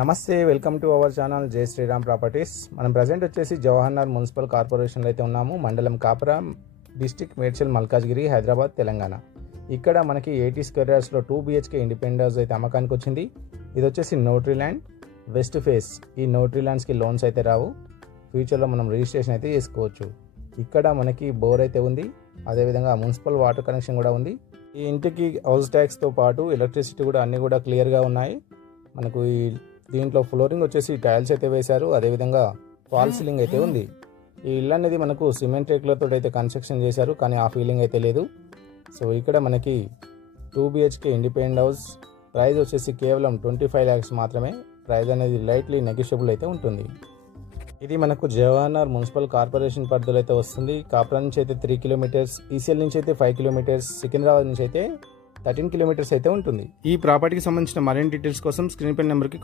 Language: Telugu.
నమస్తే, వెల్కమ్ టు అవర్ ఛానల్ జై శ్రీరామ్ ప్రాపర్టీస్. మనం ప్రజెంట్ వచ్చేసి జవహర్నగర్ మున్సిపల్ కార్పొరేషన్లో అయితే ఉన్నాము. మండలం కాపరా, డిస్టిక్ మేడ్చల్, మల్కాజ్గిరి, హైదరాబాద్, తెలంగాణ. ఇక్కడ మనకి 80 స్క్వేర్ యార్డ్స్లో 2 BHK ఇండిపెండెంట్ హౌస్ అయితే అమ్మకానికి వచ్చింది. ఇది వచ్చేసి నోటరీ ల్యాండ్, వెస్ట్ ఫేస్. ఈ నోటరీ ల్యాండ్స్కి లోన్స్ అయితే రావు. ఫ్యూచర్లో మనం రిజిస్ట్రేషన్ అయితే చేసుకోవచ్చు. ఇక్కడ మనకి బోర్ అయితే ఉంది, అదేవిధంగా మున్సిపల్ వాటర్ కనెక్షన్ కూడా ఉంది. ఈ ఇంటికి హౌస్ ట్యాక్స్తో పాటు ఎలక్ట్రిసిటీ కూడా అన్నీ కూడా క్లియర్గా ఉన్నాయి. మనకు దీంట్లో ఫ్లోరింగ్ వచ్చేసి టైల్స్ అయితే వేశారు, అదేవిధంగా ఫాల్ సీలింగ్ అయితే ఉంది. ఈ ఇల్లు అనేది మనకు సిమెంట్ రేకులతో అయితే కన్స్ట్రక్షన్ చేశారు, కానీ ఆ ఫీలింగ్ అయితే లేదు. సో ఇక్కడ మనకి 2 BHK ఇండిపెండెంట్ హౌస్ ప్రైస్ వచ్చేసి కేవలం 25 lakhs మాత్రమే. ప్రైస్ అనేది లైట్లీ నెగోషియబుల్ అయితే ఉంటుంది. ఇది మనకు జవహర్నగర్ మున్సిపల్ కార్పొరేషన్ పరిధిలో అయితే వస్తుంది. కాపరా నుంచి అయితే 3 kilometers, ఈసీఎల్ నుంచి అయితే 5 kilometers, సికింద్రాబాద్ నుంచి అయితే 13 kilometers అయితే ఉంటుంది. ఈ ప్రాపర్టీకి సంబంధించిన మరిన్ని డీటెయిల్స్ కోసం స్క్రీన్ పై నెంబర్కి